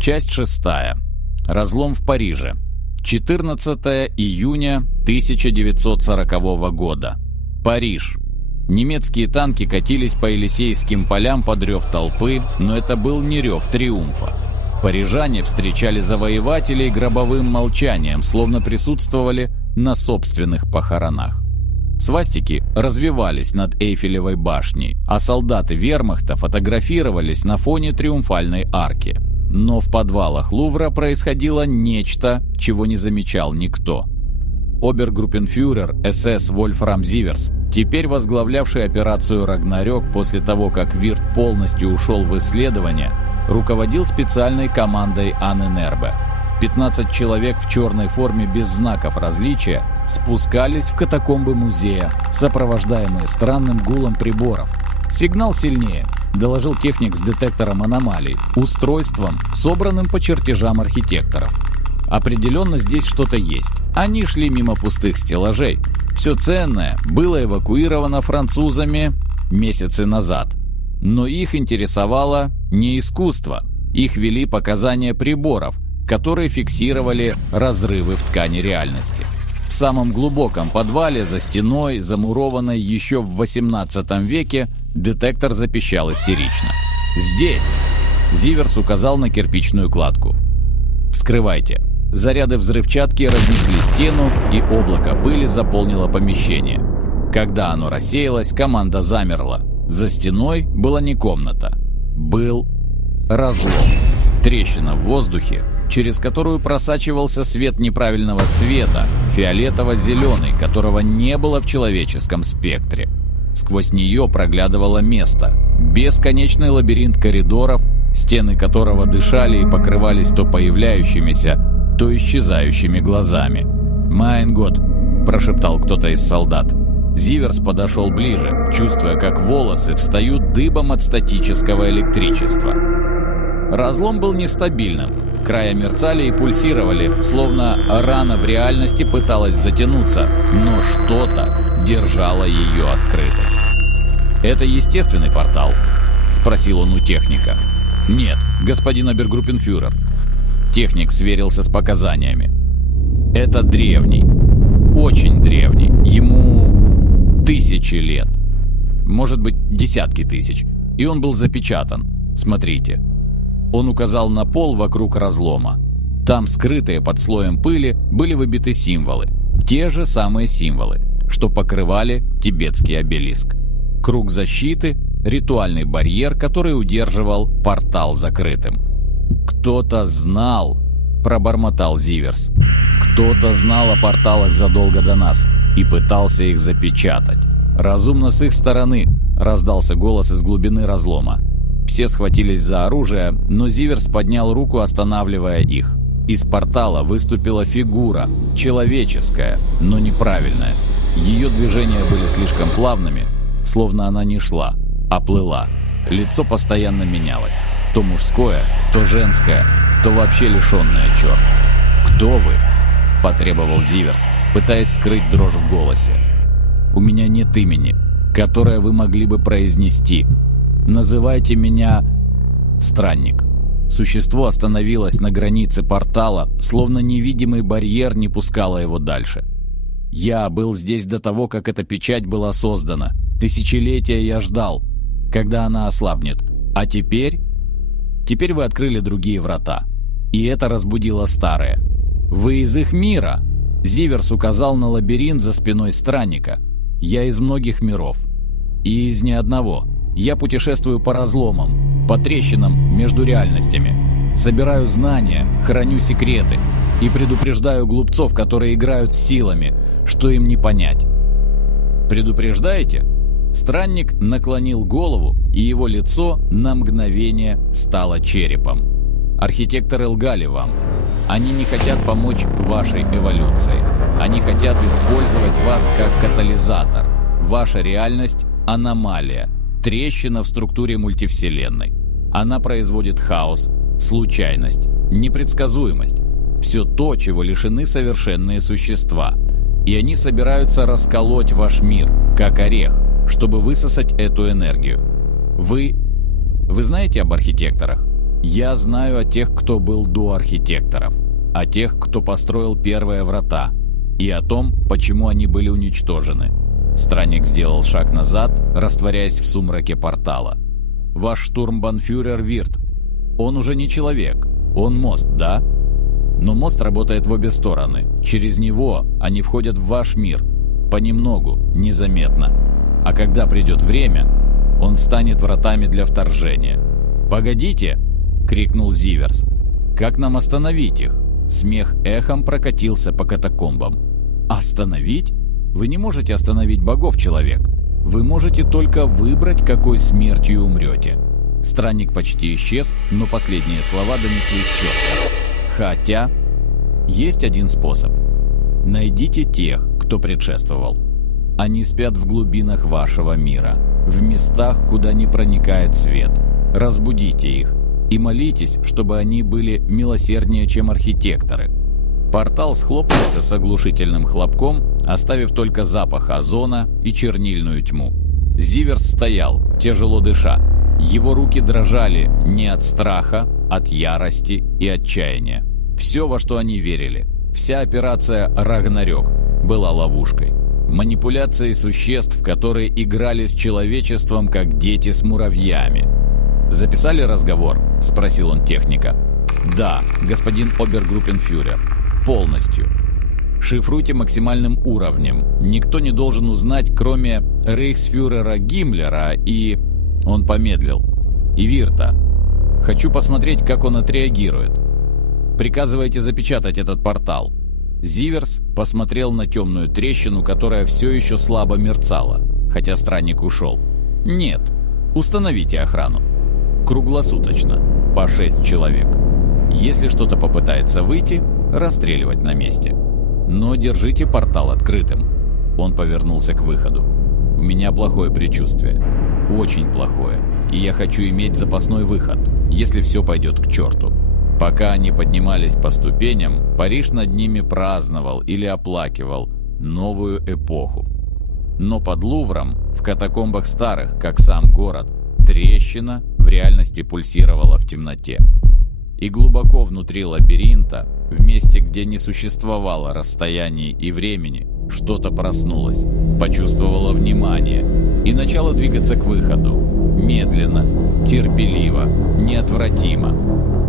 Часть 6. Разлом в Париже. 14 июня 1940 года. Париж. Немецкие танки катились по Елисейским полям под рев толпы, но это был не рев триумфа. Парижане встречали завоевателей гробовым молчанием, словно присутствовали на собственных похоронах. Свастики развивались над Эйфелевой башней, а солдаты вермахта фотографировались на фоне триумфальной арки. Но в подвалах Лувра происходило нечто, чего не замечал никто. Обергруппенфюрер СС Вольфрам Зиверс, теперь возглавлявший операцию «Рагнарёк» после того, как Вирт полностью ушел в исследование, руководил специальной командой Анненербе. 15 человек в черной форме без знаков различия спускались в катакомбы музея, сопровождаемые странным гулом приборов. «Сигнал сильнее», — доложил техник с детектором аномалий, устройством, собранным по чертежам архитекторов. Определенно здесь что-то есть. Они шли мимо пустых стеллажей. Все ценное было эвакуировано французами месяцы назад. Но их интересовало не искусство. Их вели показания приборов, которые фиксировали разрывы в ткани реальности. В самом глубоком подвале за стеной, замурованной еще в XVIII веке, детектор запищал истерично. «Здесь!» Зиверс указал на кирпичную кладку. «Вскрывайте». Заряды взрывчатки разнесли стену, и облако пыли заполнило помещение. Когда оно рассеялось, команда замерла. За стеной была не комната. Был разлом. Трещина в воздухе, через которую просачивался свет неправильного цвета, фиолетово-зеленый, которого не было в человеческом спектре. Сквозь нее проглядывало место. Бесконечный лабиринт коридоров, стены которого дышали и покрывались то появляющимися, то исчезающими глазами. «Майн год!» – прошептал кто-то из солдат. Зиверс подошел ближе, чувствуя, как волосы встают дыбом от статического электричества. Разлом был нестабильным. Края мерцали и пульсировали, словно рана в реальности пыталась затянуться, но что-то держало ее открытой. «Это естественный портал?» – спросил он у техника. «Нет, господин обергруппенфюрер». Техник сверился с показаниями. «Это древний. Очень древний. Ему 1000 лет. Может быть, десятки тысяч. И он был запечатан. Смотрите». Он указал на пол вокруг разлома. Там, скрытые под слоем пыли, были выбиты символы. Те же самые символы, что покрывали тибетский обелиск. Круг защиты, ритуальный барьер, который удерживал портал закрытым. «Кто-то знал», — пробормотал Зиверс. «Кто-то знал о порталах задолго до нас и пытался их запечатать. Разумно с их стороны», — раздался голос из глубины разлома. Все схватились за оружие, но Зиверс поднял руку, останавливая их. Из портала выступила фигура, человеческая, но неправильная. Ее движения были слишком плавными, словно она не шла, а плыла. Лицо постоянно менялось. То мужское, то женское, то вообще лишенное черта. «Кто вы?» – потребовал Зиверс, пытаясь скрыть дрожь в голосе. «У меня нет имени, которое вы могли бы произнести. Называйте меня Странник». Существо остановилось на границе портала, словно невидимый барьер не пускало его дальше. «Я был здесь до того, как эта печать была создана. Тысячелетия я ждал, когда она ослабнет. А теперь вы открыли другие врата. И это разбудило старые. Вы из их мира!» Зиверс указал на лабиринт за спиной странника. «Я из многих миров. И из ни одного. Я путешествую по разломам, по трещинам между реальностями. Собираю знания, храню секреты и предупреждаю глупцов, которые играют с силами, что им не понять». «Предупреждаете?» Странник наклонил голову, и его лицо на мгновение стало черепом. «Архитекторы лгали вам. Они не хотят помочь вашей эволюции. Они хотят использовать вас как катализатор. Ваша реальность – аномалия, трещина в структуре мультивселенной. Она производит хаос, случайность, непредсказуемость. Все то, чего лишены совершенные существа. И они собираются расколоть ваш мир, как орех, чтобы высосать эту энергию. Вы знаете об архитекторах?» Я знаю о тех, кто был до архитекторов, о тех, кто построил первые врата, и о том, почему они были уничтожены. Странник сделал шаг назад, растворяясь в сумраке портала. Ваш штурмбанфюрер Вирт. Он уже не человек. Он мост, да? Но мост работает в обе стороны. Через него они входят в ваш мир. Понемногу, незаметно. А когда придет время, он станет вратами для вторжения. «Погодите!» — крикнул Зиверс. «Как нам остановить их?» Смех эхом прокатился по катакомбам. «Остановить? Вы не можете остановить богов, человек. Вы можете только выбрать, какой смертью умрете». Странник почти исчез, но последние слова донеслись четко. «Хотя есть один способ. Найдите тех, кто предшествовал. Они спят в глубинах вашего мира, в местах, куда не проникает свет. Разбудите их и молитесь, чтобы они были милосерднее, чем архитекторы». Портал схлопнулся с оглушительным хлопком, оставив только запах озона и чернильную тьму. Зиверс стоял, тяжело дыша. Его руки дрожали не от страха, от ярости и отчаяния. Все, во что они верили, вся операция «Рагнарёк» была ловушкой. Манипуляцией существ, которые играли с человечеством, как дети с муравьями. «Записали разговор?» – спросил он техника. «Да, господин обергруппенфюрер. Полностью. Шифруйте максимальным уровнем. Никто не должен узнать, кроме рейхсфюрера Гиммлера и...» Он помедлил. «И Вирта. Хочу посмотреть, как он отреагирует. Приказывайте запечатать этот портал». Зиверс посмотрел на темную трещину, которая все еще слабо мерцала, хотя странник ушел. «Нет. Установите охрану. Круглосуточно. По 6 человек. Если что-то попытается выйти, расстреливать на месте. Но держите портал открытым». Он повернулся к выходу. «У меня плохое предчувствие. Очень плохое. И я хочу иметь запасной выход, если все пойдет к черту». Пока они поднимались по ступеням, Париж над ними праздновал или оплакивал новую эпоху. Но под Лувром, в катакомбах старых, как сам город, трещина в реальности пульсировала в темноте. И глубоко внутри лабиринта, в месте, где не существовало расстояний и времени, что-то проснулось, почувствовало внимание и начало двигаться к выходу. Медленно, терпеливо, неотвратимо.